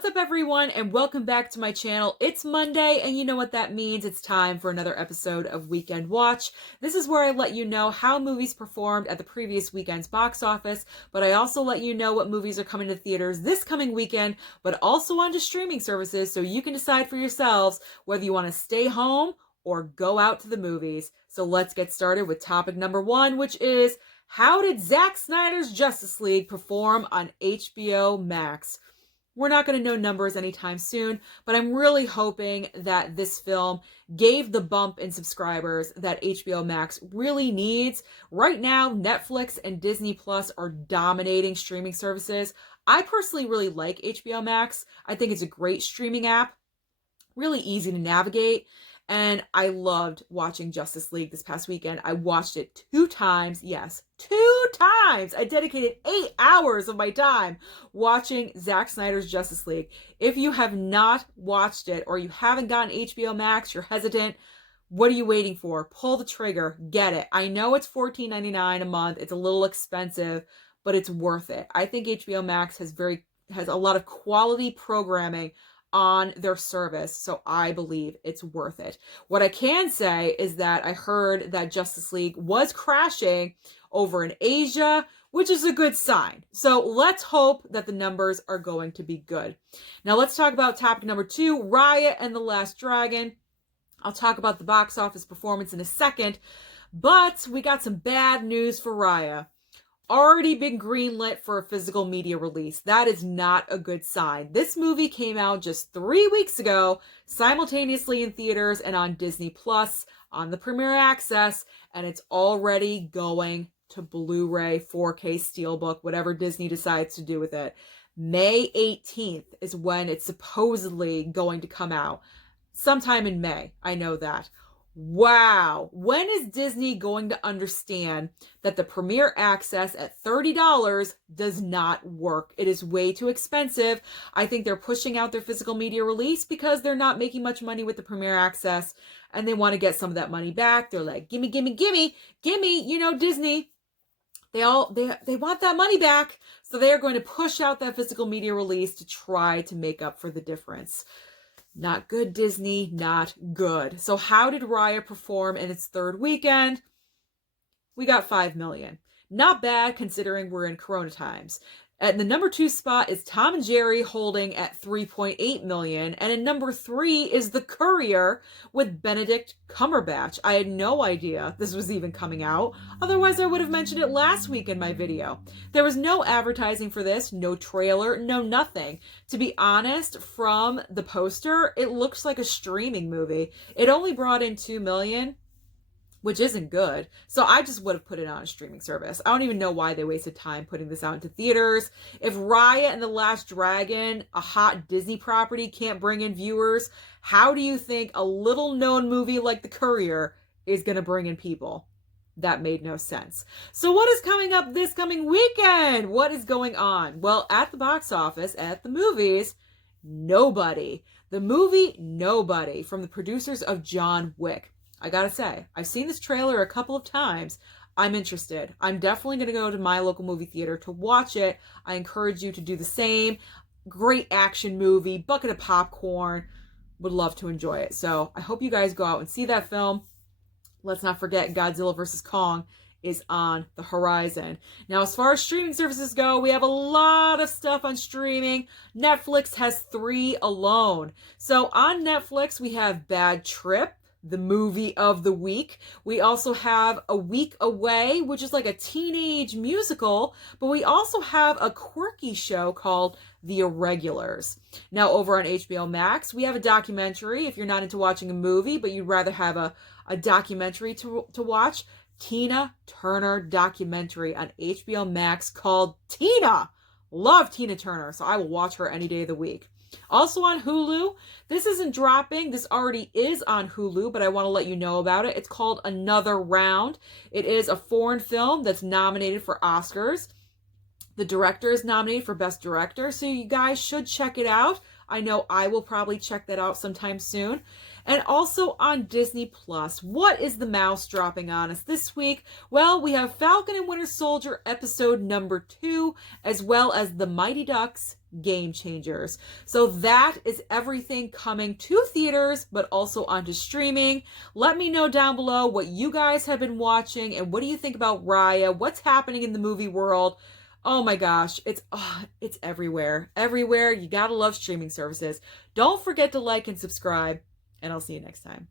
What's up, everyone, and welcome back to my channel. It's Monday, and you know what that means. It's time for another episode of Weekend Watch. This is where I let you know how movies performed at the previous weekend's box office, but I also let you know what movies are coming to theaters this coming weekend, but also onto streaming services, so you can decide for yourselves whether you want to stay home or go out to the movies. So let's get started with topic number one, which is, how did Zack Snyder's Justice League perform on HBO Max? We're not going to know numbers anytime soon, but I'm really hoping that this film gave the bump in subscribers that HBO Max really needs. Right now, Netflix and Disney Plus are dominating streaming services. I personally really like HBO Max. I think it's a great streaming app, really easy to navigate. And I loved watching Justice League this past weekend. I watched it 2 times. Yes, 2 times. I dedicated 8 hours of my time watching Zack Snyder's Justice League. If you have not watched it or you haven't gotten HBO Max, you're hesitant, what are you waiting for? Pull the trigger. Get it. I know it's $14.99 a month. It's a little expensive, but it's worth it. I think HBO Max has a lot of quality programming on their service, so I believe it's worth it. What I can say is that I heard that Justice League was crashing over in Asia, which is a good sign. So let's hope that the numbers are going to be good. Now let's talk about topic number 2, Raya and the Last Dragon. I'll talk about the box office performance in a second, but we got some bad news for Raya. Already been greenlit for a physical media release. That is not a good sign. This movie came out just 3 weeks ago, simultaneously in theaters and on Disney Plus, on the Premiere Access, and it's already going to Blu-ray, 4K Steelbook, whatever Disney decides to do with it. May 18th is when it's supposedly going to come out. Sometime in May, I know that. Wow. When is Disney going to understand that the Premiere Access at $30 does not work? It is way too expensive. I think they're pushing out their physical media release because they're not making much money with the Premiere Access and they want to get some of that money back. They're like, gimme, gimme, gimme, gimme, Disney. They want that money back. So they are going to push out that physical media release to try to make up for the difference. Not good, Disney, not good. So how did Raya perform in its 3rd weekend? We got 5 million. Not bad considering we're in Corona times. At the number 2 spot is Tom and Jerry holding at 3.8 million. And in number 3 is The Courier with Benedict Cumberbatch. I had no idea this was even coming out. Otherwise, I would have mentioned it last week in my video. There was no advertising for this, no trailer, no nothing. To be honest, from the poster, it looks like a streaming movie. It only brought in 2 million. Which isn't good. So I just would have put it on a streaming service. I don't even know why they wasted time putting this out into theaters. If Raya and the Last Dragon, a hot Disney property, can't bring in viewers, how do you think a little known movie like The Courier is going to bring in people? That made no sense. So what is coming up this coming weekend? What is going on? Well, at the box office, at the movies, Nobody. The movie Nobody from the producers of John Wick. I gotta say, I've seen this trailer a couple of times. I'm interested. I'm definitely going to go to my local movie theater to watch it. I encourage you to do the same. Great action movie, bucket of popcorn. Would love to enjoy it. So I hope you guys go out and see that film. Let's not forget Godzilla vs. Kong is on the horizon. Now, as far as streaming services go, we have a lot of stuff on streaming. Netflix has 3 alone. So on Netflix, we have Bad Trip, the movie of the week. We also have A Week Away, which is like a teenage musical, but we also have a quirky show called The Irregulars. Now, over on HBO Max, we have a documentary. If you're not into watching a movie, but you'd rather have a documentary to watch, Tina Turner documentary on HBO Max called Tina. Love Tina Turner, so I will watch her any day of the week. Also on Hulu, this isn't dropping. This already is on Hulu, but I want to let you know about it. It's called Another Round. It is a foreign film that's nominated for Oscars. The director is nominated for Best Director, so you guys should check it out. I know I will probably check that out sometime soon. And also on Disney Plus, what is the mouse dropping on us this week? Well, we have Falcon and Winter Soldier episode number 2, as well as The Mighty Ducks Game Changers. So that is everything coming to theaters, but also onto streaming. Let me know down below what you guys have been watching and what do you think about Raya? What's happening in the movie world? Oh my gosh, it's everywhere. Everywhere. You gotta love streaming services. Don't forget to like and subscribe, and I'll see you next time.